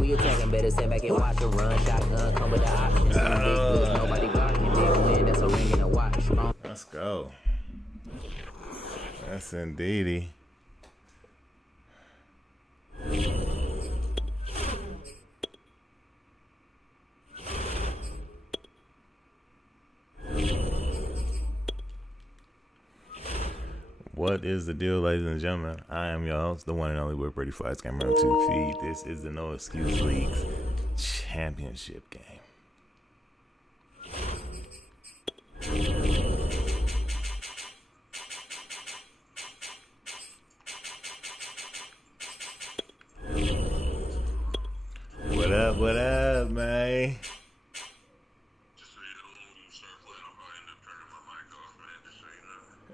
We attacking, better stand back and watch a run. Shotgun come with the options. Nobody blocking. Big win, that's a ring and a watch. Let's go. That's indeedy. What is the deal, ladies and gentlemen? I am your host, the one and only with Pretty Flies Camera on 2 feet. This is the No Excuse League's championship game. What up, man?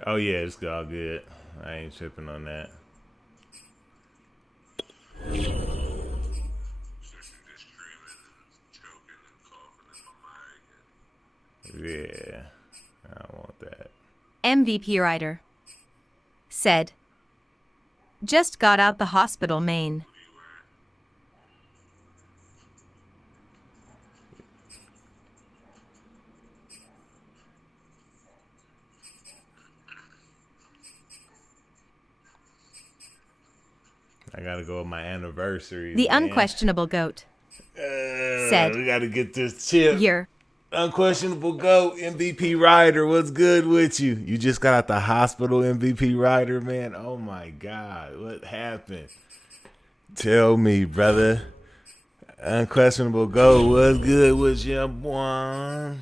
Oh yeah, it's all good. I ain't tripping on that. Yeah, I don't want that. MVP writer said, just got out the hospital, Maine. I gotta go with my anniversary. The unquestionable GOAT said, we gotta get this chip. Year. Unquestionable GOAT, MVP rider. What's good with you? You just got out the hospital, MVP rider, man. Oh my God, what happened? Tell me, brother. Unquestionable GOAT, what's good with you, boy?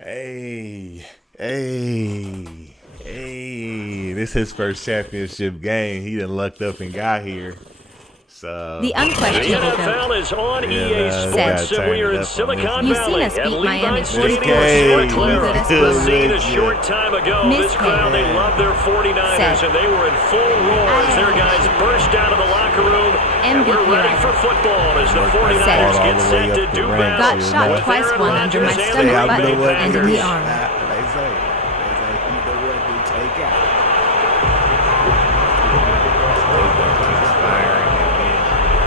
Hey, this is his first championship game. He done lucked up and got here. So the unquestionable The NFL is on EA Sports, and we are in Silicon You've Valley seen us at beat Levi Miami Stadium 44 in Santa straight. Clara. The scene a short time ago. Miss This crowd, they love their 49ers, and they were in full roar as their guys burst out of the locker room. And we're ready for football as the 49ers get set to do battle. Got shot twice, one under my stomach button and in the arm.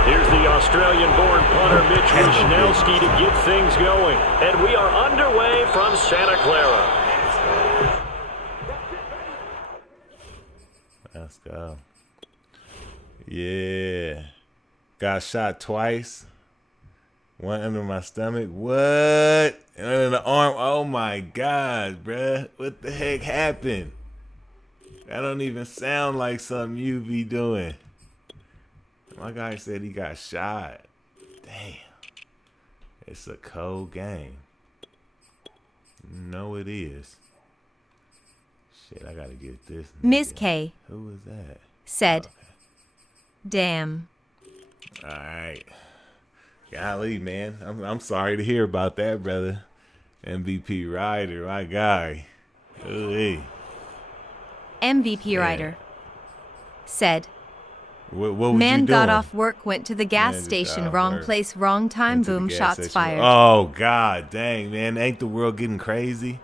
Here's the Australian-born punter Mitch Wishnowsky to get things going. And we are underway from Santa Clara. Let's go. Yeah. Got shot twice. One under my stomach. What? And under the arm. Oh my God, bruh. What the heck happened? That don't even sound like something you be doing. My guy said he got shot. Damn. It's a cold game. No, it is. Shit, I gotta get this. Ms. K. Who was that? Said, okay. Damn. All right. Golly, man. I'm sorry to hear about that, brother. MVP rider, my guy. Ooh-wee. MVP writer said, what was man you doing? got off work, went to the gas station, wrong place, wrong time, boom, shots station. fired. Oh, God dang, man. Ain't the world getting crazy?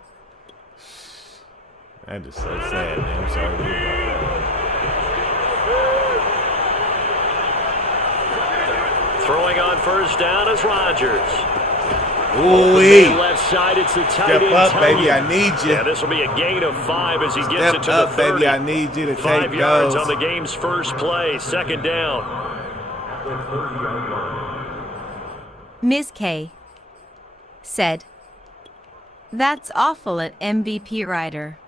That is so sad, man. I'm sorry to hear about that. Throwing on first down is Rodgers. Ooh-wee. Left side, it's the tight Step end, up, baby. I need you. Yeah, this will be a gain of 5 as he gets Step it to up, the 30. baby. I need you to take 5 yards those. on the game's first play, second down. Ms. K. said, that's awful at MVP rider.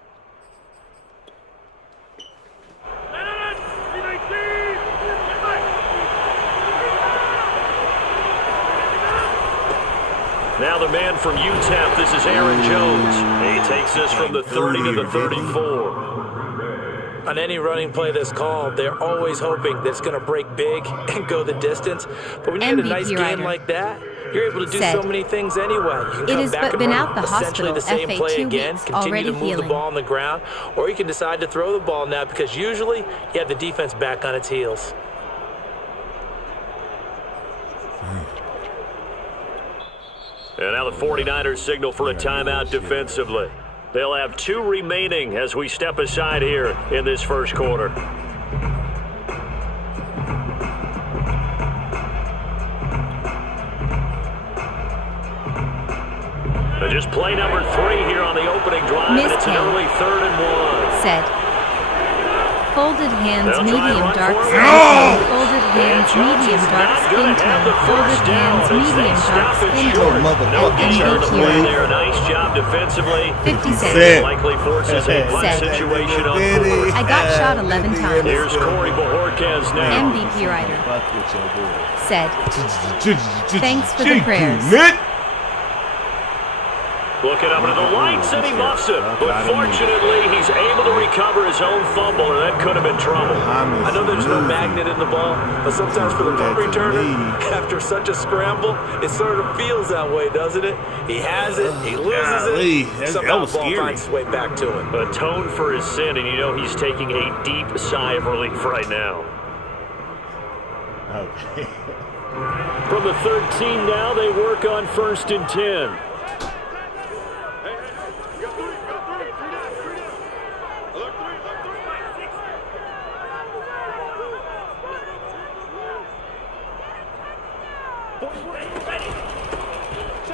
Now the man from UTEP, this is Aaron Jones. He takes us from the 30 to the 34. On any running play that's called, they're always hoping that it's going to break big and go the distance. But when you get a nice game like that, you're able to do so many things anyway. You can come back and run essentially the same play again, continue to move the ball on the ground, or you can decide to throw the ball now because usually you have the defense back on its heels. And now the 49ers signal for a timeout defensively. They'll have 2 remaining as we step aside here in this first quarter. Just play number 3 here on the opening drive, and it's an early 3rd and 1. Said. Folded hands, medium, dark skin tone. Folded hands, medium, dark skin tone. Folded hands, medium, dark skin tone. NBA Nice job defensively. 50 Cent. Likely forces a punt situation on 4. I got shot 11 times. Here's Corey Bojorquez now. MVP writer. Said. Thanks for the prayers. Looking up into the lights, and he muffs it. But fortunately, he's able to recover his own fumble, or that could have been trouble. I know there's no magnet in the ball, but sometimes for the punt returner, after such a scramble, it sort of feels that way, doesn't it? He has it, he loses it, somehow the ball finds its way back to him. Atone for his sin, and you know he's taking a deep sigh of relief right now. Okay. From the 13 now, they work on 1st and 10.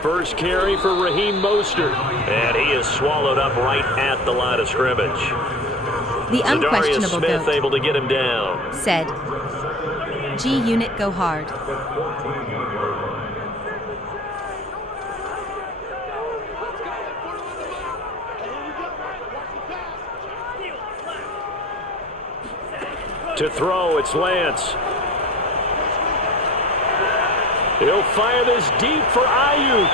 First carry for Raheem Mostert, and he is swallowed up right at the line of scrimmage. The unquestionable Smith goat able to get him down. said, G unit go hard. To throw, it's Lance. He'll fire this deep for Ayuk.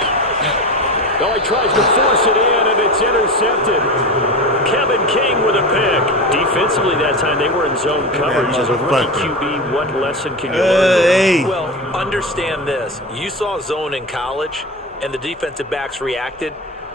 Oh, he tries to force it in, and it's intercepted. Kevin King with a pick. Defensively that time, they were in zone coverage. As a rookie QB, what lesson can you learn? Well, understand this. You saw zone in college, and the defensive backs reacted,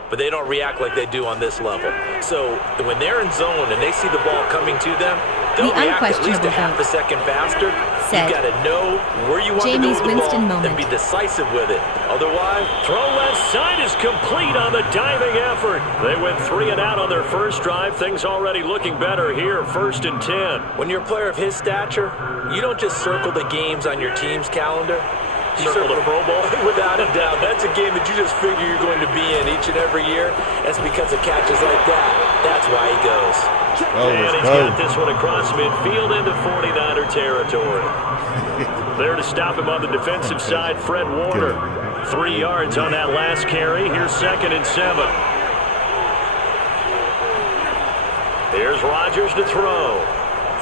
but they don't react like they do on this level. So when they're in zone and they see the ball coming to them, they'll react at least a half a second faster. You've got to know where you want to go with the ball and be decisive with it. Otherwise, throw left side is complete on the diving effort. They went 3 and out on their first drive. Things already looking better here, 1st and 10. When you're a player of his stature, you don't just circle the games on your team's calendar. You circle the Pro Bowl? Without a doubt. That's a game that you just figure you're going to be in each and every year. That's because of catches like that. That's why he goes. And he's got this one across midfield into 49er territory. There to stop him on the defensive side, Fred Warner. 3 yards on that last carry. Here's 2nd and 7. Here's Rodgers to throw.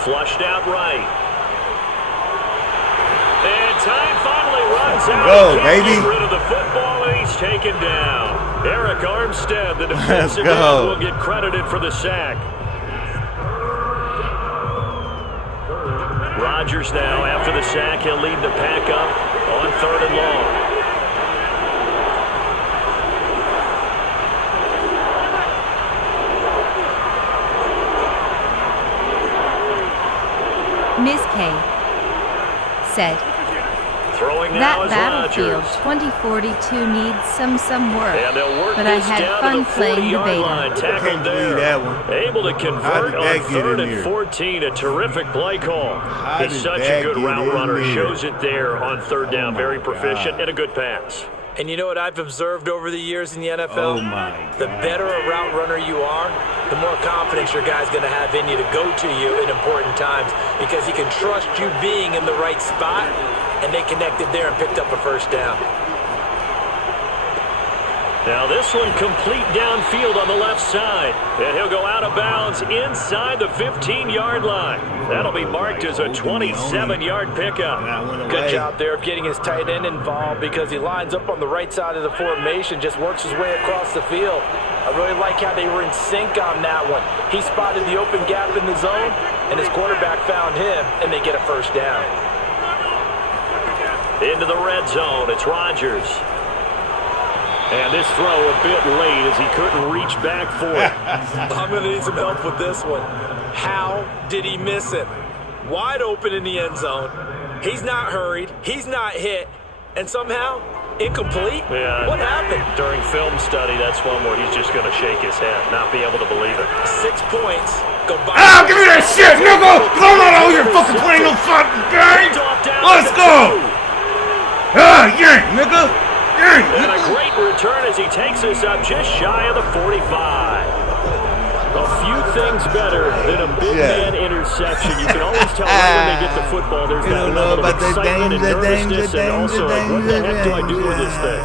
Flushed out right. And time finally runs out. Go, baby. Get rid of the football, and he's taken down. Eric Armstead, the defensive end, will get credited for the sack. Rodgers now, after the sack, he'll lead the pack up on 3rd and long. Ms. K said, Throwing now that is Battlefield Rodgers. 2042 needs some work, And they'll work but I this had down fun to the playing the 40-yard beta. line. Tackled there. That one. Able to convert on get 3rd in and here? 14. A terrific play call. How He's did such that a good get route in runner. here? Shows it there on 3rd down. Oh Very my proficient God. and a good pass. And you know what I've observed over the years in the NFL? Oh, my The God. better a route runner you are, the more confidence your guy's going to have in you to go to you in important times because he can trust you being in the right spot, and they connected there and picked up a 1st down. Now this one complete downfield on the left side. And he'll go out of bounds inside the 15-yard line. That'll be marked as a 27-yard pickup. Good job there of getting his tight end involved because he lines up on the right side of the formation, just works his way across the field. I really like how they were in sync on that one. He spotted the open gap in the zone, and his quarterback found him, and they get a 1st down. Into the red zone, it's Rodgers. And this throw a bit late as he couldn't reach back for it. I'm going to need some help with this one. How did he miss it? Wide open in the end zone. He's not hurried. He's not hit. And somehow, Incomplete? Yeah. What happened? During film study, that's one where he's just going to shake his head, not be able to believe it. 6 points. Go by. Give me that shit, nigga! I'm not out here fucking playing no fucking game! Let's go! Yank, nigga! Yank! And a great return as he takes us up just shy of the 45. A few things better than a big man interception. You can always tell right when they get the football. There's that level of excitement and nervousness, and also like, what the heck do I do with this thing?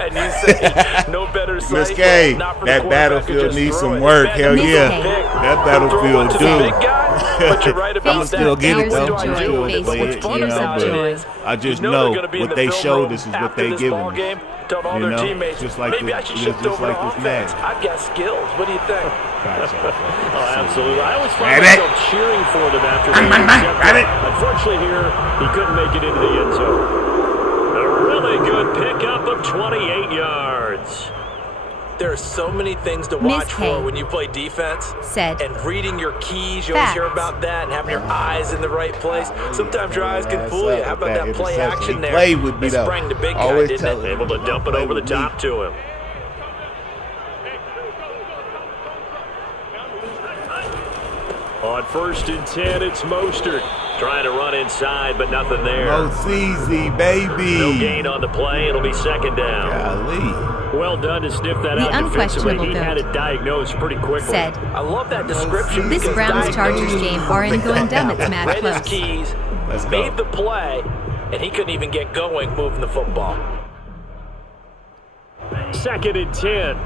And you say, no better sight. Miss K, that battlefield needs some work. Hell yeah. That battlefield do. But you're right about that. Still get it though. But what's fun about it is, I just know what they showed us is what they give us. Tell all their teammates, just like maybe I should shift over to offense. I've got skills. What do you think? Oh, absolutely. I always find myself cheering for them after they intercept. Unfortunately here, he couldn't make it into the end zone. A really good pickup of 28 yards. There are so many things to watch for when you play defense. And reading your keys, you always hear about that, and having your eyes in the right place. Sometimes your eyes can fool you. How about that play action there? Play with me, though. Sprang the big guy, didn't it? Able to dump it over the top to him. On 1st and 10, it's Mostert. Trying to run inside, but nothing there. Most easy, baby. No gain on the play. It'll be 2nd down. Golly. Well done to sniff that out defensively. He had it diagnosed pretty quickly. I love that description. This Browns-Chargers game aren't going dumb. It's match read his close. keys, made the play, and he couldn't even get going moving the football. 2nd and 10.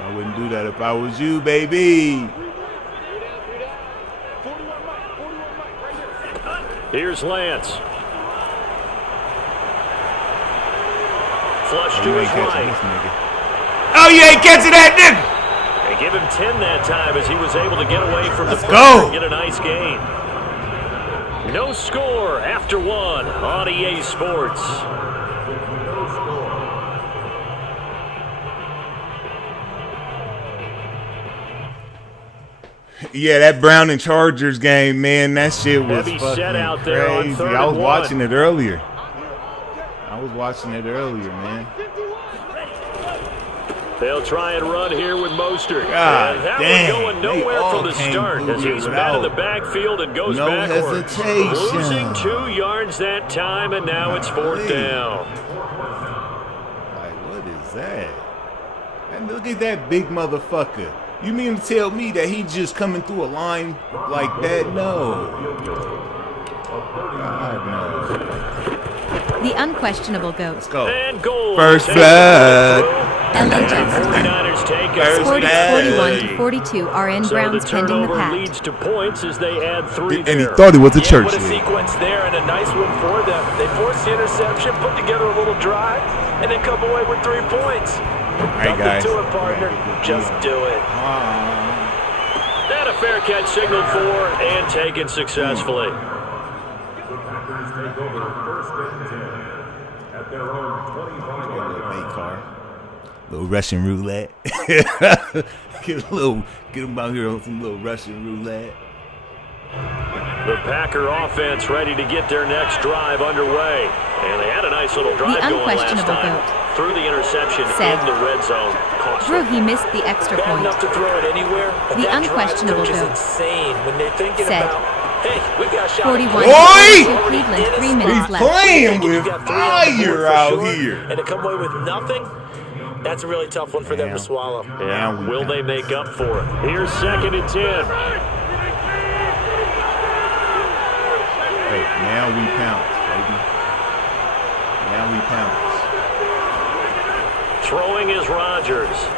I wouldn't do that if I was you, baby. Here's Lance. Flush to his right. Oh, you ain't catching that, nigga. They give him 10 that time as he was able to get away from the go. And get a nice gain. No score after 1 on EA Sports. Yeah, that Brown and Chargers game, man, that shit was Heavy fucking set out there on crazy. 3rd I was and 1. watching it earlier. Man. They'll try and run here with Mostert. God and that damn, was going nowhere from the start as he's met in the backfield and goes backwards. Hesitation. Losing 2 yards that time, and now it's 4th down. Like, what is that? And look at that big motherfucker. You mean to tell me that he just coming through a line like that? No. God, no. The unquestionable GOAT. Let's go. And goal. First blood. LA Justin. 49ers take it. 41-42 are in Browns pending the pass. Leads to points as they add 3 And he thought it was a church. What a sequence there, and a nice one for them. They force the interception, put together a little drive, and then come away with 3 points. Hey guys. To it, partner. Just do it. And a fair catch signaled for and taken successfully. Little Russian roulette. Get them out here on some little Russian roulette. The Packer offense ready to get their next drive underway. And they had a nice little drive going last time. Through the interception in the red zone. Drew, he missed the extra point. Enough to throw it anywhere. The unquestionable goat. Insane when they're thinking about, hey, we got shot. 41-42 Cleveland, 3 minutes left. Playing with fire out here. And to come away with nothing, that's a really tough one for them to swallow. Yeah, will they make up for it? Here's 2nd and 10. Hey, now we pounce, baby. Now we pounce. Throwing is Rodgers.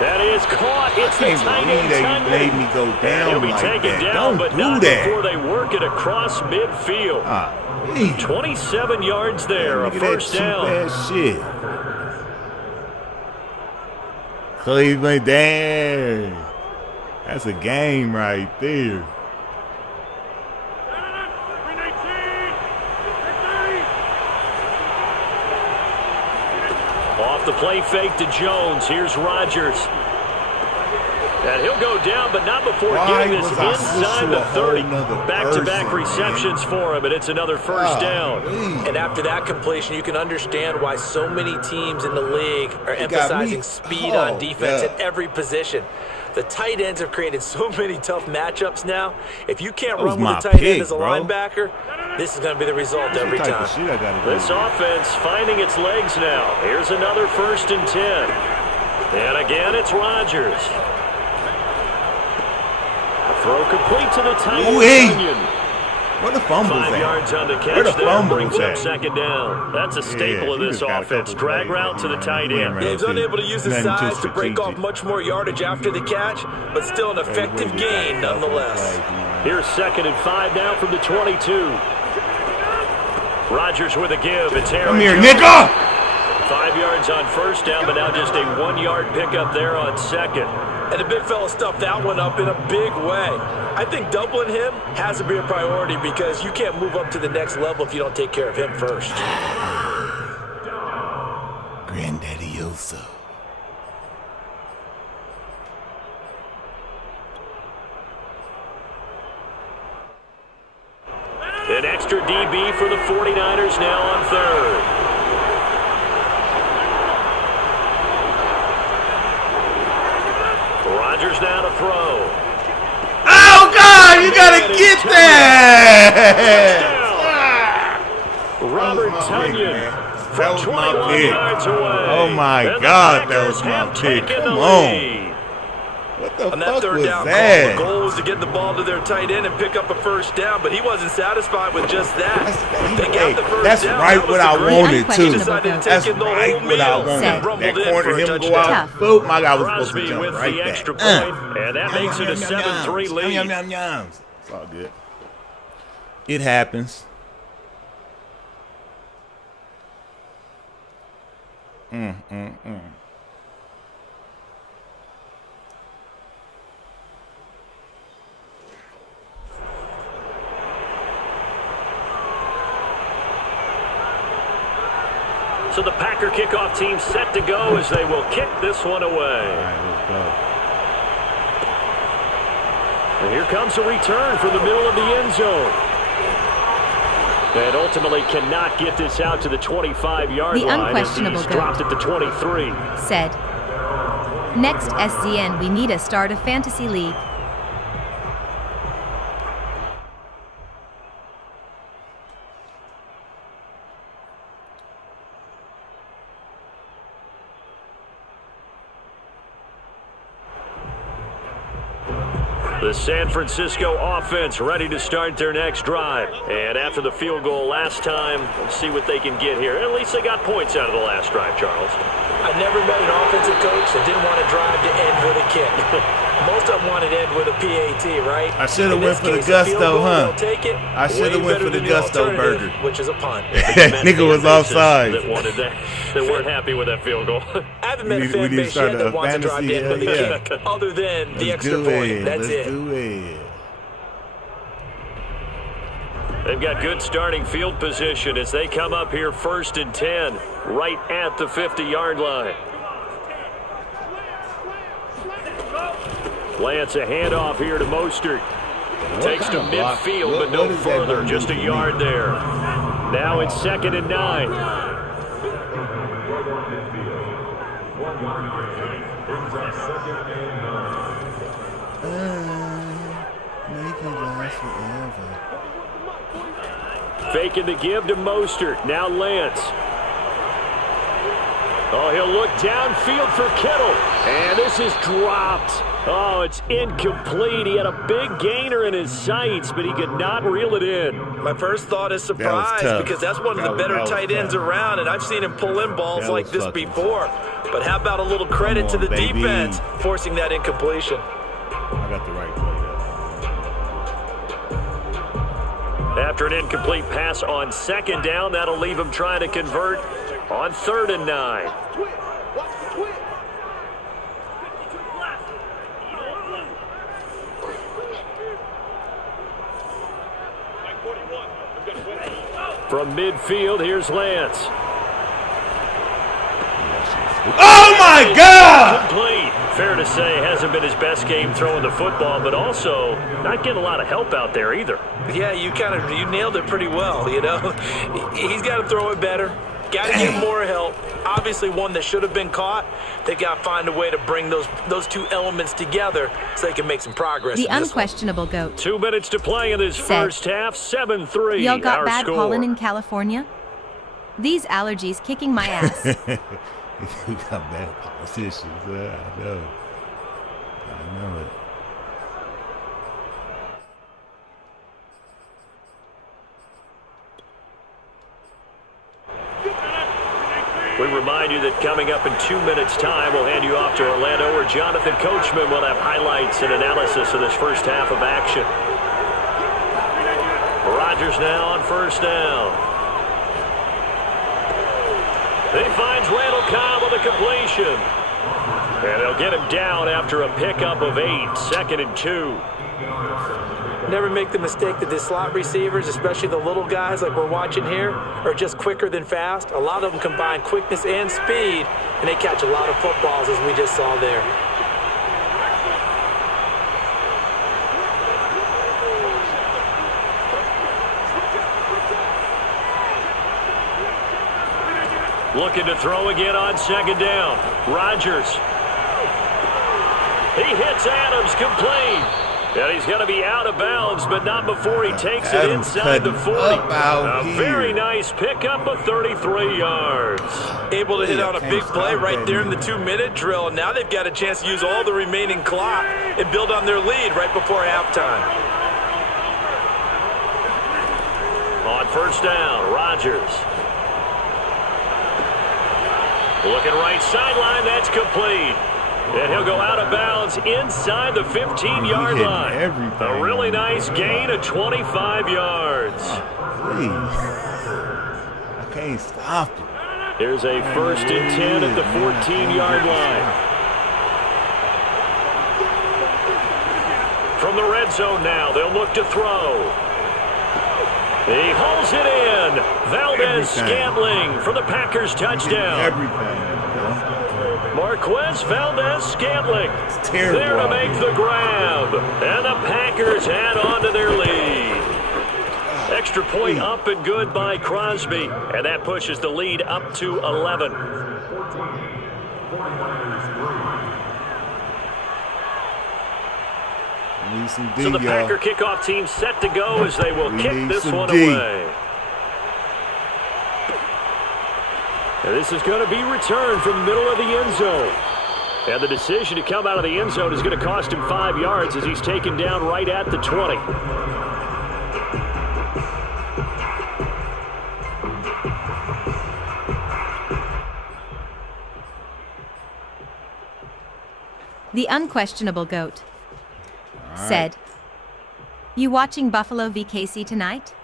That is caught. It's the tight end. They made me go down. He'll be like taken that. down, Don't but do not that. before they work it across midfield. 27 yards there, a first down. That shit. Cleveland, damn. That's a game right there. Off the play fake to Jones. Here's Rodgers. And he'll go down, but not before getting this inside the 30. Back-to-back receptions for him, and it's another first down. And after that completion, you can understand why so many teams in the league are emphasizing speed on defense at every position. The tight ends have created so many tough matchups now. If you can't run with the tight end as a linebacker, this is going to be the result every time. This offense finding its legs now. Here's another 1st and 10. And again, it's Rodgers. Throw complete to the tight end. Where the fumbles 5 yards on the catch there, brings up 2nd down. That's a staple of this offense. Drag route to the tight end. He's unable to use his size to break off much more yardage after the catch, but still an effective gain nonetheless. Here's 2nd and 5 now from the 22. Rodgers with a give. It's Aaron. Come here, nigga! 5 yards on 1st down, but now just a 1-yard pickup there on 2nd. And the big fella stuffed that one up in a big way. I think doubling him has to be a priority because you can't move up to the next level if you don't take care of him first. Granddaddy Yoso. An extra DB for the 49ers now on 3rd. Rodgers now to throw. Oh, God, you got to get that! Robert Tonyan from 21 yards away. Oh, my God, that was my pick. Come on. What the fuck was that? The goal was to get the ball to their tight end and pick up a 1st down, but he wasn't satisfied with just that. They got the 1st down. Right what I wanted, too. That's right what I wanted. That corner, him go out, boop, my guy was supposed to jump with right the extra there. point, and that makes it a 7-3 lead. Yum, yum, yum. It's all good. It happens. So the Packer kickoff team set to go as they will kick this one away. All right, let's go. And here comes a return from the middle of the end zone. And ultimately cannot get this out to the 25-yard line. The unquestionable as he's dropped at the 23. Said, next SZN, we need a start of fantasy league. The San Francisco offense ready to start their next drive. And after the field goal last time, let's see what they can get here. At least they got points out of the last drive, Charles. I never met an offensive coach that didn't want to drive to end with a kick. Most of them wanted to end with a PAT, right? I should have went for the gusto, huh? I should have went for the gusto burger. Which is a punt. Nigga was offside. That wanted that. They weren't happy with that field goal. I haven't met a fan base yet that wants to drive to end with a kick, other than the extra point. That's it. They've got good starting field position as they come up here 1st and 10, right at the 50-yard line. Lance, a handoff here to Mostert. Takes to midfield, but no further, just a yard there. Now it's 2nd and 9. Faking the give to Mostert. Now Lance. Oh, he'll look downfield for Kittle. And this is dropped. Oh, it's incomplete. He had a big gainer in his sights, but he could not reel it in. My first thought is surprise because that's one of the better tight ends around, and I've seen him pull in balls like this before. But how about a little credit to the defense forcing that incompletion? I got the right play there. After an incomplete pass on 2nd down, that'll leave him trying to convert on 3rd and 9. From midfield, here's Lance. Oh, my God! Complete. Fair to say, hasn't been his best game throwing the football, but also not getting a lot of help out there either. Yeah, you nailed it pretty well, you know. He's got to throw it better. Got to get more help. Obviously, one that should have been caught. They got to find a way to bring those two elements together so they can make some progress. The unquestionable GOAT. 2 minutes to play in this first half. 7-3. Y'all got our bad score. pollen in California? These allergies kicking my ass. We got bad politicians. I know it. We remind you that coming up in 2 minutes' time, we'll hand you off to Orlando, where Jonathan Coachman will have highlights and analysis of this first half of action. Rodgers now on first down. He finds Randall Cobb on the completion. And they'll get him down after a pickup of 8, 2nd and 2. Never make the mistake that the slot receivers, especially the little guys like we're watching here, are just quicker than fast. A lot of them combine quickness and speed, and they catch a lot of footballs, as we just saw there. Looking to throw again on 2nd down. Rodgers. He hits Adams, complete. And he's going to be out of bounds, but not before he takes it inside the 40. A very nice pickup of 33 yards. Able to hit on a big play right there in the 2-minute drill. Now they've got a chance to use all the remaining clock and build on their lead right before halftime. On first down, Rodgers. Looking right sideline, that's complete. And he'll go out of bounds inside the 15-yard line. A really nice gain of 25 yards. Please. I can't stop it. Here's a 1st and 10 at the 14-yard line. From the red zone now, they'll look to throw. He hauls it in. Valdez-Scantling for the Packers touchdown. Marquez Valdez-Scantling there to make the grab. And the Packers add on to their lead. Extra point up and good by Crosby. And that pushes the lead up to 11. So the Packer kickoff team set to go as they will kick this one away. And this is going to be returned from the middle of the end zone. And the decision to come out of the end zone is going to cost him 5 yards as he's taken down right at the 20. The unquestionable GOAT said, "You watching Buffalo v. KC tonight?"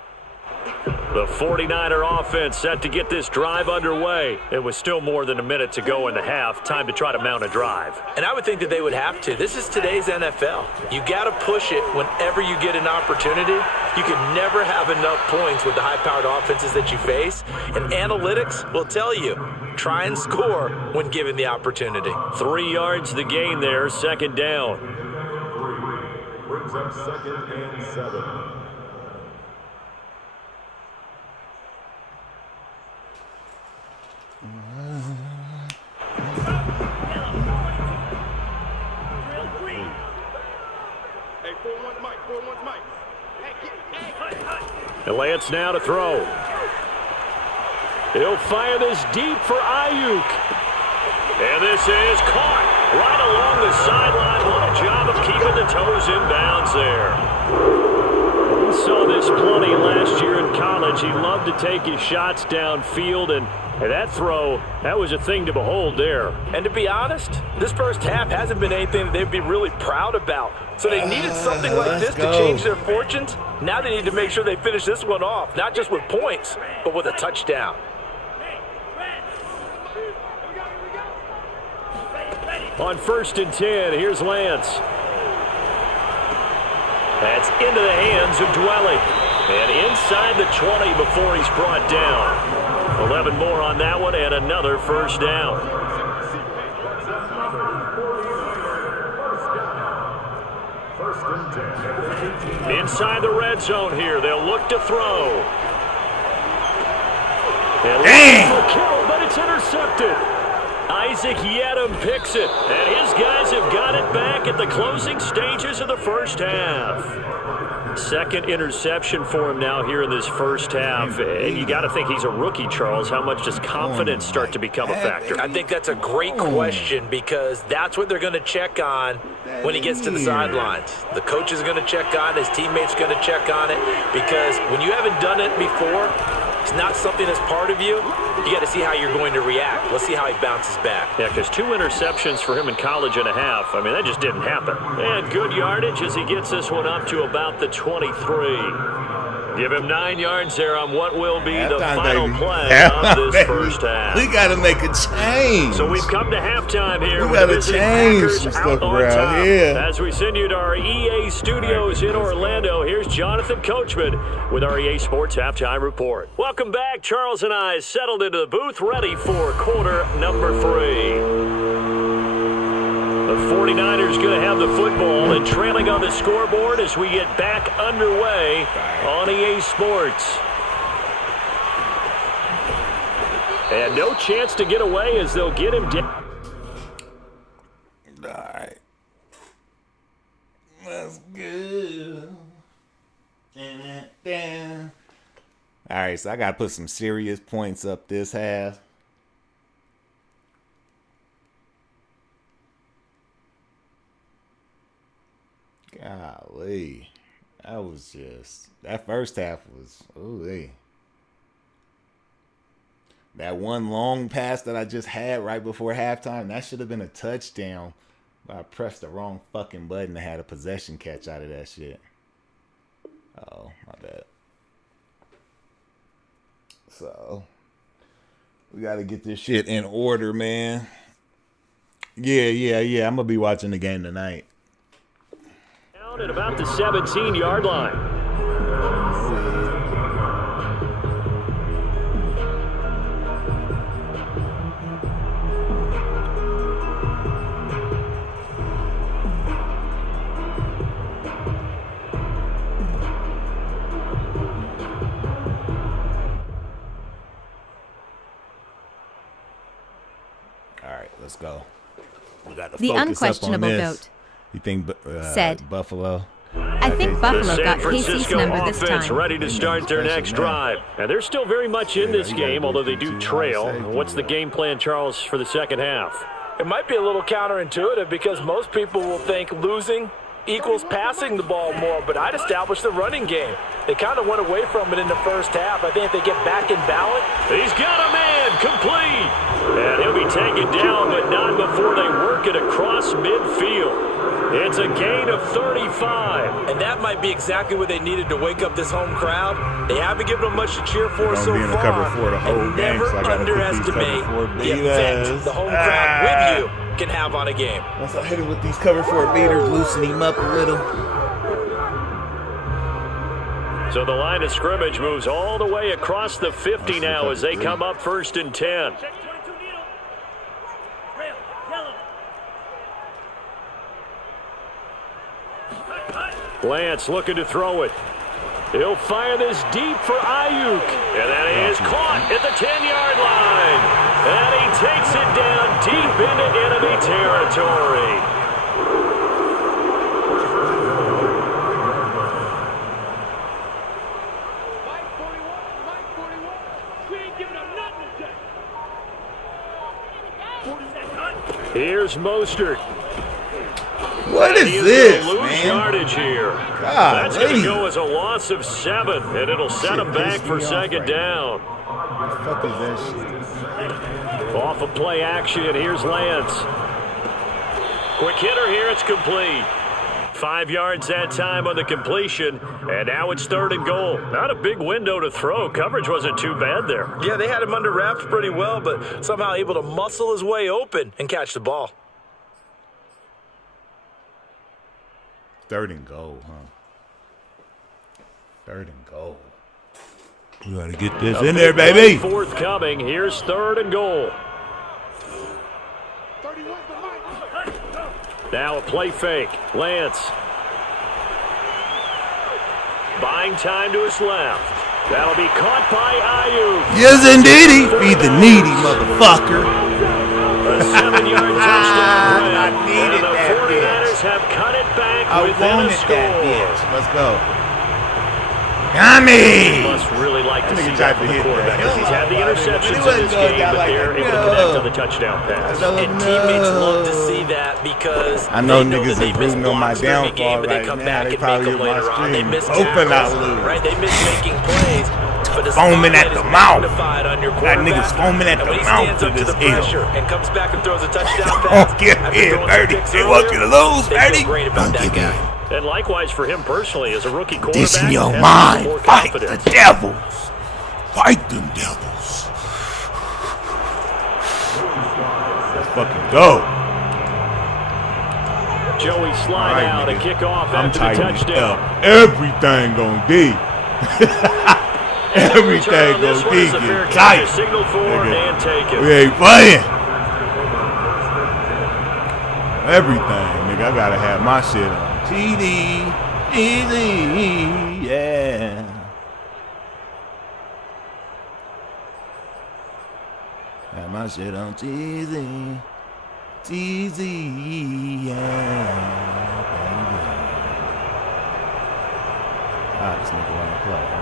The 49er offense set to get this drive underway. It was still more than a minute to go in the half. Time to try to mount a drive. And I would think that they would have to. This is today's NFL. You got to push it whenever you get an opportunity. You can never have enough points with the high-powered offenses that you face. And analytics will tell you, try and score when given the opportunity. 3 yards the gain there, 2nd down. Brings up 2nd and 7. And Lance now to throw. He'll fire this deep for Ayuk. And this is caught right along the sideline. What a job of keeping the toes in bounds there. We saw this plenty last year in college. He loved to take his shots downfield, and that throw, that was a thing to behold there. And to be honest, this first half hasn't been anything that they'd be really proud about. So they needed something like this to change their fortunes. Now they need to make sure they finish this one off, not just with points, but with a touchdown. On 1st and 10, here's Lance. That's into the hands of Dwelly. And inside the 20 before he's brought down. 11 more on that one and another first down. Inside the red zone here, they'll look to throw. Damn! For Kittle, but it's intercepted. Isaac Yedem picks it, and his guys have got it back at the closing stages of the first half. Second interception for him now here in this first half. And you got to think he's a rookie, Charles. How much does confidence start to become a factor? I think that's a great question because that's what they're going to check on when he gets to the sidelines. The coach is going to check on it. His teammates are going to check on it because when you haven't done it before, it's not something that's part of you. You got to see how you're going to react. Let's see how he bounces back. Yeah, because 2 interceptions for him in college and a half. I mean, that just didn't happen. And good yardage as he gets this one up to about the 23. Give him 9 yards there on what will be the final play of this first half. We got to make a change. So we've come to halftime here. We got to change some stuff around here. As we send you to our EA studios in Orlando, here's Jonathan Coachman with our EA Sports Halftime Report. Welcome back. Charles and I settled into the booth, ready for quarter number 3. The 49ers going to have the football and trailing on the scoreboard as we get back underway on EA Sports. And no chance to get away as they'll get him down. All right. That's good. All right, so I got to put some serious points up this half. Golly, that first half was, that one long pass that I just had right before halftime, that should have been a touchdown, but I pressed the wrong fucking button and had a possession catch out of that shit. Oh, my bad. So, we got to get this shit in order, man. Yeah, I'm going to be watching the game tonight. At about the 17-yard line. All right, let's go. We got to the unquestionable GOAT. You think said Buffalo? I think Buffalo got KC's number this time. Ready to start their next drive. And they're still very much in this game, although they do trail. What's the game plan, Charles, for the second half? It might be a little counterintuitive because most people will think losing equals passing the ball more, but I'd establish the running game. They kind of went away from it in the first half. I think if they get back in balance. He's got a man, complete. And he'll be taken down, but not before they work it across midfield. It's a gain of 35. And that might be exactly what they needed to wake up this home crowd. They haven't given them much to cheer for so far. Cover for the whole game, never so I underestimate the effect the home crowd with you can have on a game. Once I hit him with these cover 4 beaters, loosen him up a little. So the line of scrimmage moves all the way across the 50 now as they come up 1st and 10. Lance looking to throw it. He'll fire this deep for Ayuk. And that is caught at the 10-yard line. And he takes it down deep into enemy territory. Here's Mostert. What is this, man? Yardage here. That's going to go as a loss of 7, and it'll set him back for second down. What the fuck is that shit? Off of play action, here's Lance. Quick hitter here, it's complete. 5 yards that time on the completion, and now it's 3rd and goal. Not a big window to throw. Coverage wasn't too bad there. Yeah, they had him under wraps pretty well, but somehow able to muscle his way open and catch the ball. 3rd and goal, huh? 3rd and goal. We got to get this in there, baby. Forthcoming. Here's 3rd and goal. Now a play fake. Lance. Buying time to his left. That'll be caught by Ayuk. Yes, indeedy. Feed the needy, motherfucker. A 7-yard touchdown run. I needed and the that 49ers bitch. have cut it back I within a wanted score. that bitch. Let's go. Yummy. Must really like to That see nigga that tried from to the hit quarterback that. because he's had the He interceptions in wasn't this going game, down but like they're that. able to connect on the touchdown pass. And teammates love to see that because I know they know niggas that they are miss rooting on my blocks during the game, downfall but they right come now. back They and make probably them hit my later on. They stream. miss Hoping I tackles, lose. right? They miss making plays. But the Foaming at spotlight the is mouth. magnified on your Got quarterback. niggas foaming at And the when he mouth stands to up to this the hill. pressure and comes back and throws a touchdown Don't pass, get after hit, throwing some Birdie. picks They want you to earlier, lose, they Birdie. feel great about that guy. And likewise for him personally, as a rookie quarterback, This in your has mind. more Fight confidence. the devils. Fight them devils. Let's fucking go. Joey slide All right, out nigga. and kick off I'm after the tightening touchdown. up. Everything gonna be. Everything This gonna one be is a fair get catch, tight. signal for Nigga. and take it. We ain't playing. Everything, nigga. I gotta have my shit on. TD, easy, yeah. Have my shit on TZ, yeah, baby. This nigga wanna play, huh?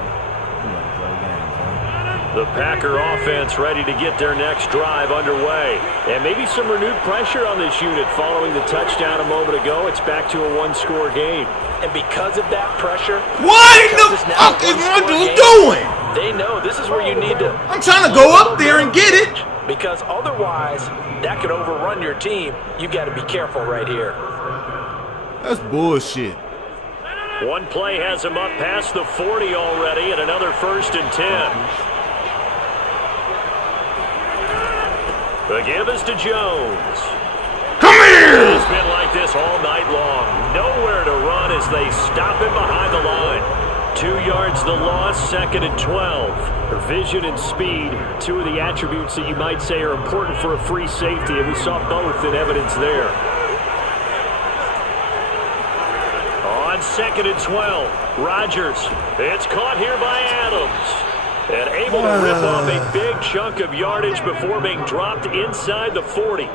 He wanna play games, huh? The Packer offense ready to get their next drive underway. And maybe some renewed pressure on this unit following the touchdown a moment ago. It's back to a one-score game. And because of that pressure, What in because the it's now fuck a is my one-score dude game, doing? They know this is where you need to. I'm trying to go up there and get it. Because otherwise, that could overrun your team. You got to be careful right here. That's bullshit. One play has him up past the 40 already, and another 1st and 10. The give is to Jones. Come here! It's been like this all night long. Nowhere to run as they stop him behind the line. 2 yards the loss, 2nd and 12. Vision and speed, two of the attributes that you might say are important for a free safety, and we saw both in evidence there. On 2nd and 12, Rodgers. It's caught here by Adams. And able to rip off a big chunk of yardage before being dropped inside the 40.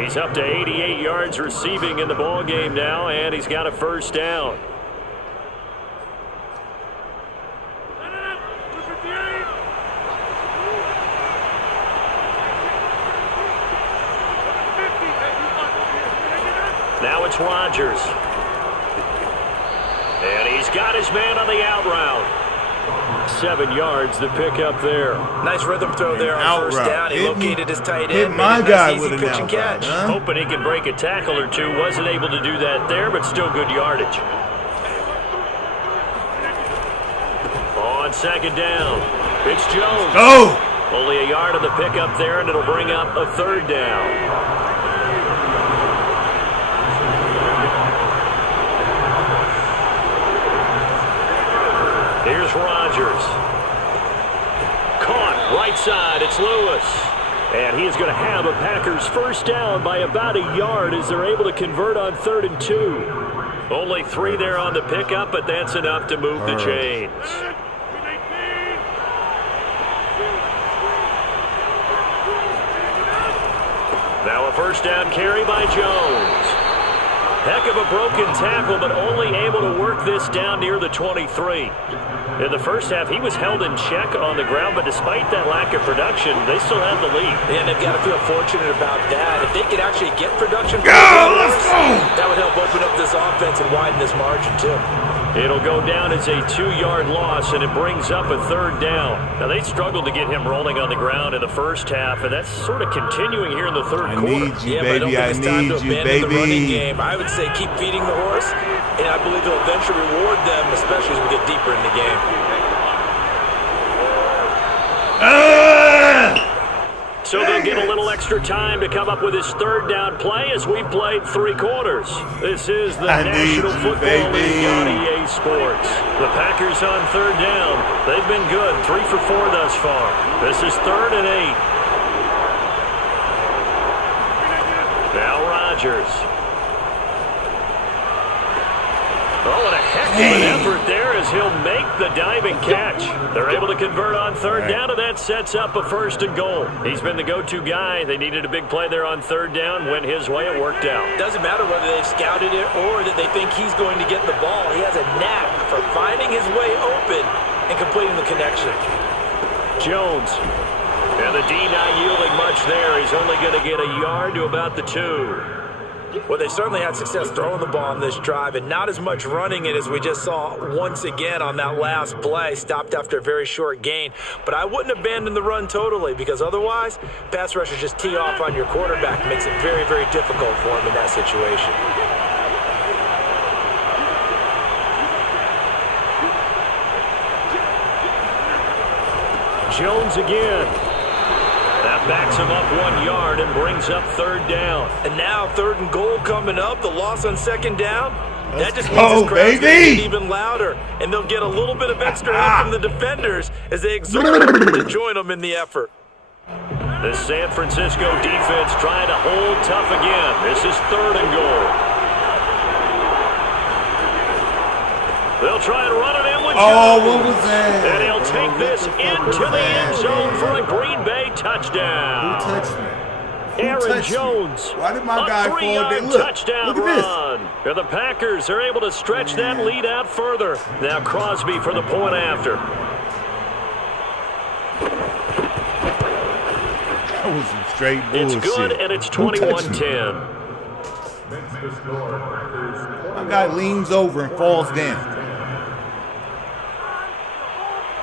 He's up to 88 yards receiving in the ballgame now, and he's got a 1st down. Now it's Rodgers. And he's got his man on the out route. 7 yards, the pickup there. Nice rhythm throw there on Out 1st route. down. He Hit located his tight hit end. my made a guy nice, with easy an pitch and out route, catch. huh? Hoping he can break a tackle or two. Wasn't able to do that there, but still good yardage. On 2nd down, it's Jones. Go! Only a yard of the pickup there, and it'll bring up a 3rd down. Here's Rodgers. Caught right side. It's Lewis. And he is going to have a Packers 1st down by about a yard as they're able to convert on 3rd and 2. Only 3 there on the pickup, but that's enough to move the chains. Now a 1st down carry by Jones. Heck of a broken tackle, but only able to work this down near the 23. In the 1st half, he was held in check on the ground, but despite that lack of production, they still have the lead. And they've got to feel fortunate about that. If they could actually get production, that would help open up this offense and widen this margin too. It'll go down as a 2-yard loss, and it brings up a 3rd down. Now, they struggled to get him rolling on the ground in the 1st half, and that's sort of continuing here in the 3rd quarter. I need you, Yeah, but I don't baby. think I it's time to need you, abandon the running baby. game. I would say keep feeding the horse, and I believe they'll eventually reward them, especially as we get deeper in the game. So they'll get a little extra time to come up with his 3rd down play as we've played 3 quarters. This is the National Football League on EA Sports. The Packers on 3rd down. They've been good, 3 for 4 thus far. This is 3rd and 8. Now Rodgers. Oh, and a heck of an effort there as he'll make the diving catch. They're able to convert on third down, and that sets up a 1st and goal. He's been the go-to guy. They needed a big play there on third down. Went his way. It worked out. Doesn't matter whether they've scouted it or that they think he's going to get the ball. He has a knack for finding his way open and completing the connection. Jones. And the D not yielding much there. He's only going to get a yard to about the 2. Well, they certainly had success throwing the ball on this drive and not as much running it as we just saw once again on that last play, stopped after a very short gain. But I wouldn't abandon the run totally because otherwise, pass rushers just tee off on your quarterback. Makes it very, very difficult for him in that situation. Jones again. That backs him up 1 yard and brings up third down. And now 3rd and goal coming up. The loss on 2nd down. That just means go, this crowd's baby. going to get even louder. And they'll get a little bit of extra help from the defenders as they exhort to join them in the effort. The San Francisco defense trying to hold tough again. This is 3rd and goal. They'll try and run it in with Jones. Oh, what was that? And he'll take this into the end zone for a Green Bay touchdown. Who touched me? Aaron Jones. Why did my guy fall there? A 3-yard touchdown run. And the Packers are able to stretch that lead out further. Now Crosby for the point after. That was some straight bullshit. It's good, and it's 21-10. My guy leans over and falls down.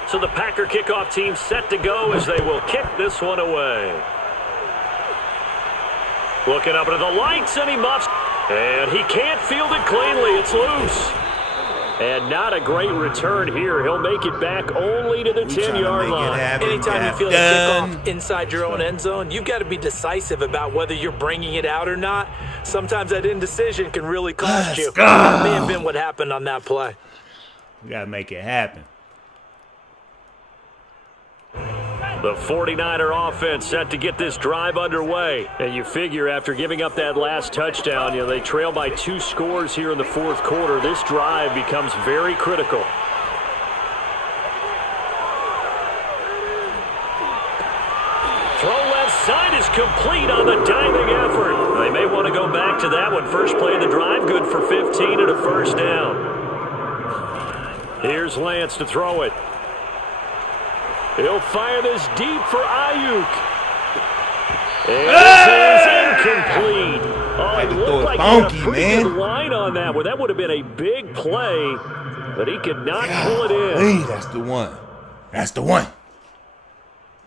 So the Packer kickoff team set to go as they will kick this one away. Looking up into the lights, and he muffs. And he can't field it cleanly. It's loose. And not a great return here. He'll make it back only to the 10-yard line. Anytime you feel the kickoff inside your own end zone, you've got to be decisive about whether you're bringing it out or not. Sometimes that indecision can really cost you. That may have been what happened on that play. We got to make it happen. The 49er offense set to get this drive underway. And you figure after giving up that last touchdown, they trail by 2 scores here in the 4th quarter. This drive becomes very critical. Throw left side is complete on the diving effort. They may want to go back to that one. First play of the drive, good for 15 and a 1st down. Here's Lance to throw it. He'll fire this deep for Ayuk. And this is incomplete. Oh, it looked like he had a pretty good line on that one. That would have been a big play, but he could not pull it in. Hey, that's the one. That's the one.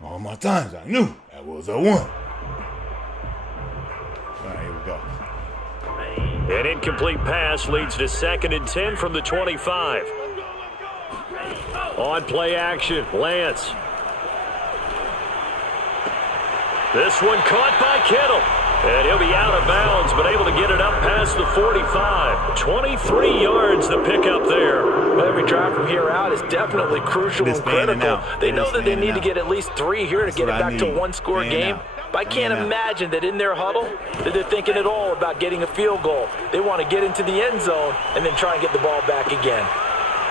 All my times I knew that was a one. All right, here we go. An incomplete pass leads to 2nd and 10 from the 25. On play action, Lance. This one caught by Kittle. And he'll be out of bounds, but able to get it up past the 45. 23 yards the pickup there. Well, every drive from here out is definitely crucial and critical. They know that they need to get at least 3 here to get it back to a 1-score game. But I can't imagine that in their huddle that they're thinking at all about getting a field goal. They want to get into the end zone and then try and get the ball back again.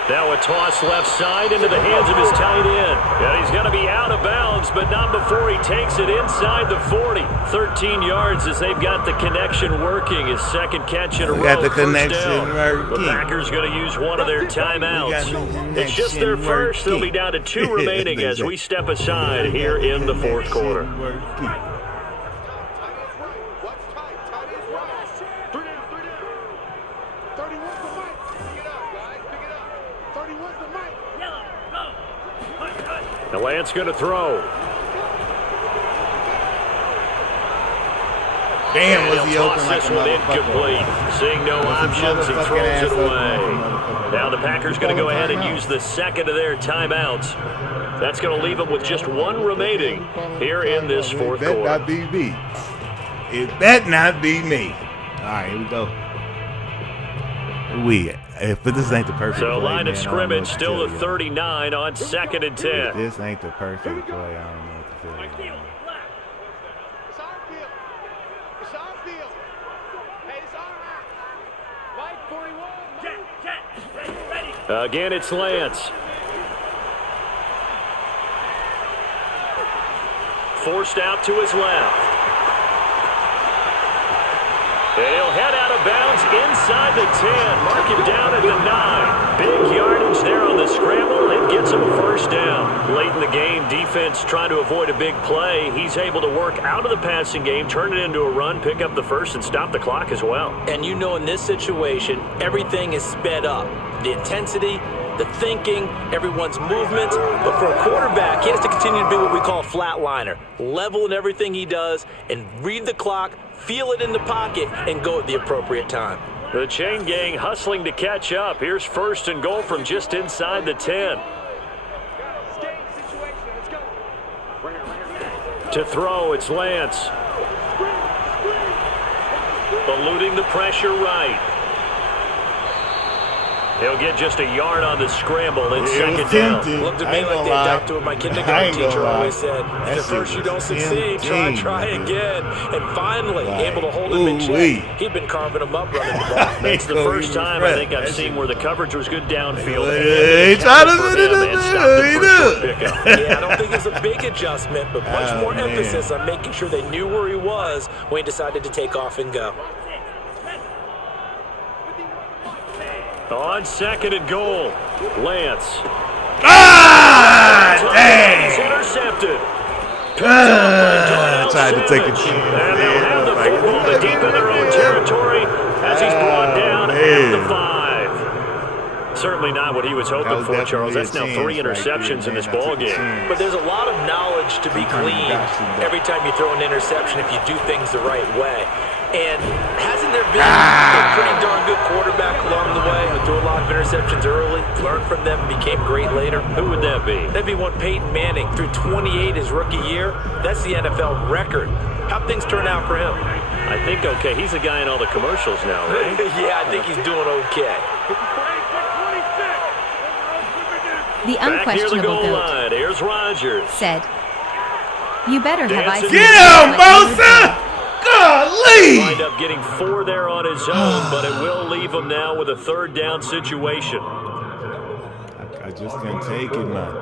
Now a toss left side into the hands of his tight end. And he's going to be out of bounds, but not before he takes it inside the 40. 13 yards as they've got the connection working. His 2nd catch in a row. Got the connection working. The Packers going to use one of their timeouts. It's just their first. They'll be down to 2 remaining as we step aside here in the 4th quarter. The Lance going to throw. Damn, was he open like this one incomplete. Seeing no options, he throws it away. Now the Packers going to go ahead and use the 2nd of their timeouts. That's going to leave them with just 1 remaining here in this 4th quarter. It better not be me. It better not be me. All right, here we go. But this ain't the perfect play. So line of scrimmage still the 39 on 2nd and 10. This ain't the perfect play. I don't know what to tell you. Again, it's Lance. Forced out to his left. And he'll head out of bounds inside the 10. Mark him down at the 9. Big yardage there on the scramble. It gets him a first down. Late in the game, defense trying to avoid a big play. He's able to work out of the passing game, turn it into a run, pick up the first, and stop the clock as well. And you know in this situation, everything is sped up. The intensity, the thinking, everyone's movements. But for a quarterback, he has to continue to be what we call a flatliner. Level in everything he does and read the clock, feel it in the pocket, and go at the appropriate time. The chain gang hustling to catch up. Here's first and goal from just inside the 10. To throw, it's Lance. Eluding the pressure right. He'll get just a yard on the scramble in second down. Looked to me like they adopted what my kindergarten teacher always said. If at first you don't succeed, try again. And finally, able to hold him in check. He'd been carving him up running the ball. It's the first time I think I've seen where the coverage was good downfield. Yeah, I don't think it's a big adjustment, but much more emphasis on making sure they knew where he was when he decided to take off and go. On second and goal, Lance. Dang! He's intercepted. Tried to take a chance. And they'll have the football to deep in their own territory as he's brought down at the 5. Certainly not what he was hoping for, Charles. That's now 3 interceptions in this ball game. But there's a lot of knowledge to be gleaned every time you throw an interception if you do things the right way. And hasn't there been a pretty darn good quarterback along the way who threw a lot of interceptions early, learned from them, became great later? Who would that be? That'd be one Peyton Manning threw 28 his rookie year. That's the NFL record. How'd things turn out for him? I think okay. He's a guy in all the commercials now, right? Yeah, I think he's doing okay. The unquestionable line. Here's Rodgers. Said, "You better have ice." Get him, Bosa! Golly! Wind up getting 4 there on his own, but it will leave him now with a third down situation. I just can't take it, man.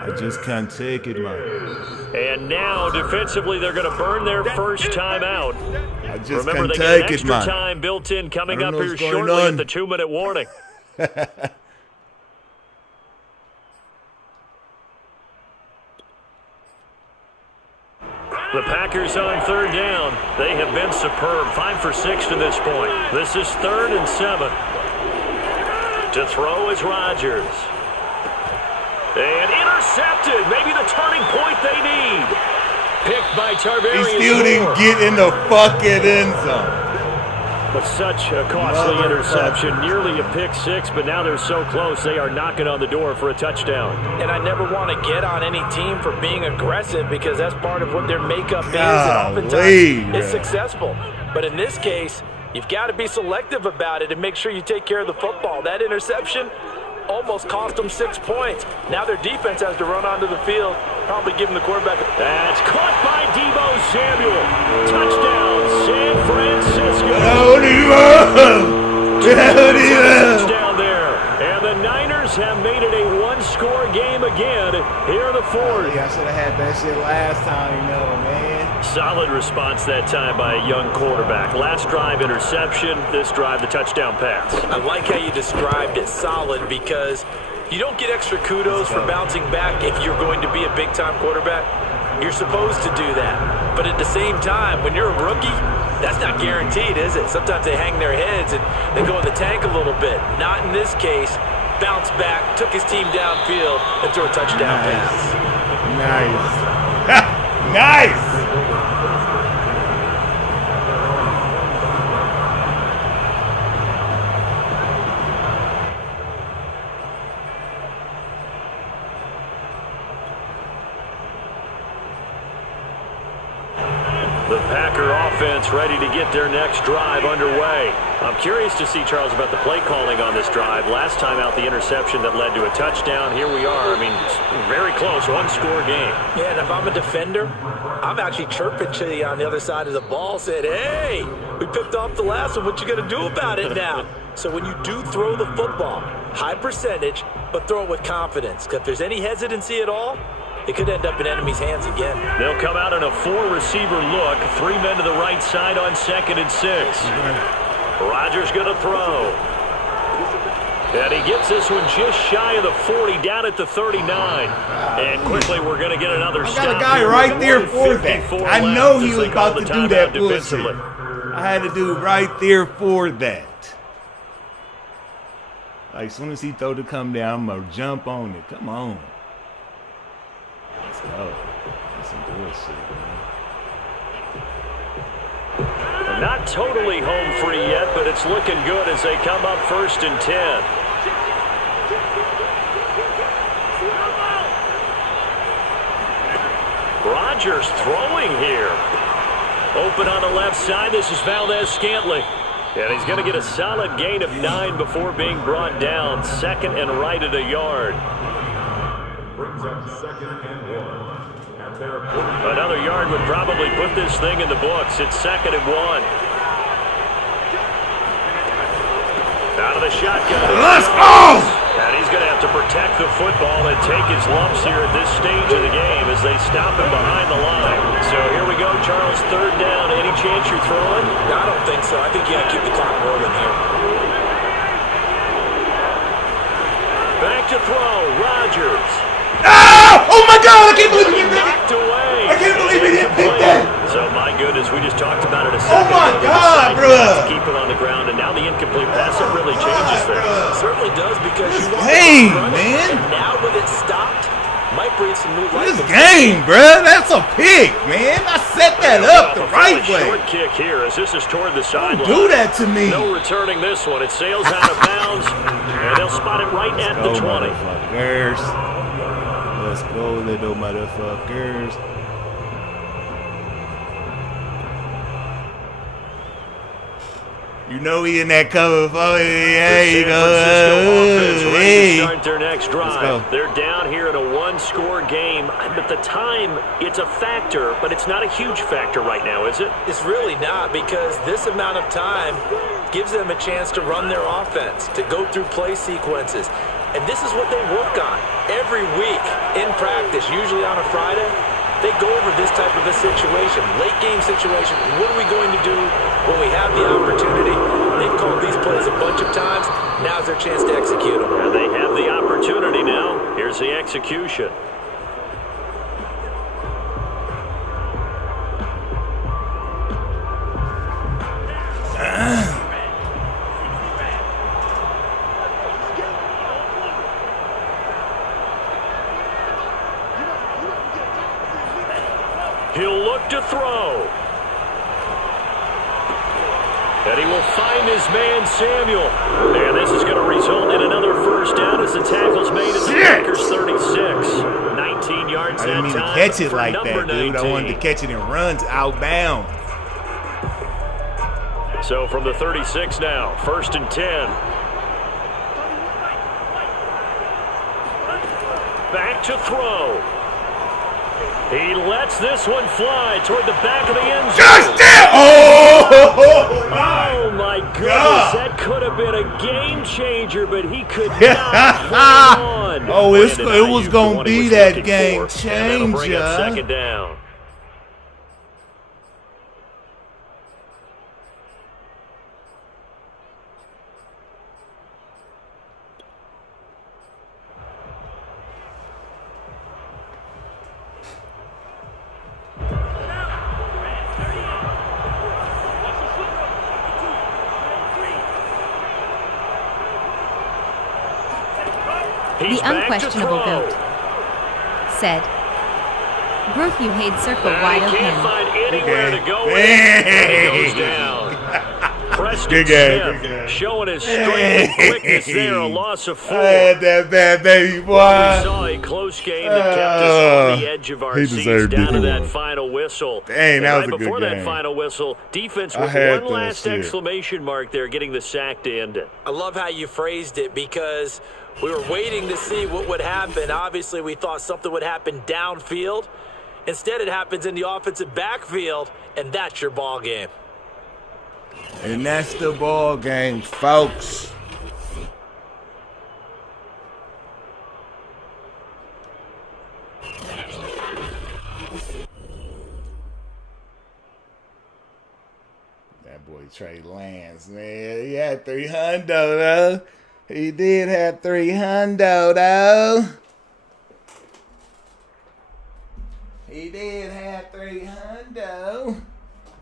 I just can't take it, man. And now, defensively, they're going to burn their first time out. I just Remember, can't they take get it, extra man. time built in coming up know here what's going shortly on. at the 2-minute warning. The Packers on third down. They have been superb. 5 for 6 to this point. This is 3rd and 7. To throw is Rodgers. And intercepted. Maybe the turning point they need. Picked by Tarvarius. He still didn't get in the fucking end zone. But such a costly interception. Nearly a pick 6, but now they're so close. They are knocking on the door for a touchdown. And I never want to get on any team for being aggressive because that's part of what their makeup is. And oftentimes it's successful. But in this case, you've got to be selective about it and make sure you take care of the football. That interception almost cost them 6 points. Now their defense has to run onto the field, probably giving the quarterback a... That's caught by Deebo Samuel. Touchdown, San Francisco. Touchdown there. And the Niners have made it a one-score game again here in the 4th. I should have had that shit last time, you know, man. Solid response that time by a young quarterback. Last drive interception, this drive the touchdown pass. I like how you described it, solid, because you don't get extra kudos for bouncing back if you're going to be a big-time quarterback. You're supposed to do that. But at the same time, when you're a rookie, that's not guaranteed, is it? Sometimes they hang their heads and they go in the tank a little bit. Not in this case. Bounce back, took his team downfield, and threw a touchdown pass. Nice. Nice. The Packer defense ready to get their next drive underway. I'm curious to see, Charles, about the play calling on this drive. Last time out, the interception that led to a touchdown. Here we are. I mean, very close, one-score game. Yeah, and if I'm a defender, I'm actually chirping to you on the other side of the ball, saying, hey, we picked off the last one. What you going to do about it now? So when you do throw the football, high percentage, but throw it with confidence. Because if there's any hesitancy at all, it could end up in enemy's hands again. They'll come out in a 4-receiver look. 3 men to the right side on 2nd and 6. Rodgers going to throw. And he gets this one just shy of the 40, down at the 39. And quickly we're going to get another stop. I got a guy right there for that. I know he was about to do that bullshit. I had a dude right there for that. Like, as soon as he throw the come down, I'm going to jump on it. Come on. Let's go. That's some bullshit, man. Not totally home free yet, but it's looking good as they come up 1st and 10. Rodgers throwing here. Open on the left side. This is Valdez-Scantling. And he's going to get a solid gain of 9 before being brought down. 2nd and right at a yard. Brings up 2nd and 1. Another yard would probably put this thing in the books. It's 2nd and 1. Out of the shotgun. Let's go! And he's going to have to protect the football and take his lumps here at this stage of the game as they stop him behind the line. So here we go, Charles, 3rd down. Any chance you're throwing? I don't think so. I think you got to keep the clock rolling here. Back to throw, Rodgers. Ah! Oh my God! I can't believe he didn't pick it. Knocked away. I can't believe he didn't pick that. So my goodness, we just talked about it a Oh second my ago. God, bro! To keep it on the ground, and now the incomplete pass, it really changes things. It certainly does because you want game, to run it, man. and now with it stopped, might breathe some new life. This game, bro. That's a pick, man. I set that up the right way. Short kick here as this is toward the sideline. Don't do that to me. No returning this one. It sails out of bounds, and they'll spot it right at the 20. Motherfuckers. Let's go, little motherfuckers. You know he in that cover for you. There you go. Ready to start their next drive. They're down here in a 1-score game. But the time, it's a factor, but it's not a huge factor right now, is it? It's really not, because this amount of time gives them a chance to run their offense, to go through play sequences. And this is what they work on every week in practice, usually on a Friday. They go over this type of a situation, late game situation. What are we going to do when we have the opportunity? They've called these plays a bunch of times. Now's their chance to execute them. And they have the opportunity now. Here's the execution. He'll look to throw. And he will find his man, Samuel. And this is going to result in another 1st down as the tackle's made at the Packers 36. 19 yards that time. I didn't mean to catch it like that, dude. I wanted to catch it and run outbound. So from the 36 now, 1st and 10. Back to throw. He lets this one fly toward the back of the end zone. Touchdown! Oh, my goodness. God. That could have been a game changer, but he could not hold on. Oh, it was going to be that game changer. And that'll bring up 2nd down. The unquestionable GOAT said, Growth you hate circle wide open. Can't find anywhere to go with it. He goes down. Preston Smith showing his strength and quickness there, a loss of 4. I had that bad baby, boy. We saw a close game that kept us on the edge of our seats down to that final whistle. Dang, that was a good before game. that final whistle, defense with one last exclamation mark there, getting the sack to end it. I love how you phrased it because we were waiting to see what would happen. Obviously, we thought something would happen downfield. Instead, it happens in the offensive backfield, and that's your ball game. And that's the ball game, folks. That boy Trey Lance, man, he had 300 though. He did have 300 though. He did have 300. All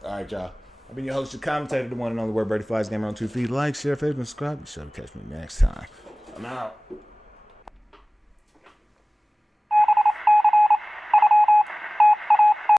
right, y'all. I've been your host, your commentator, the one and only Word Birdie Flies Gamer on 2 feet. Like, share, favorite, and subscribe. Be sure to catch me next time. I'm out.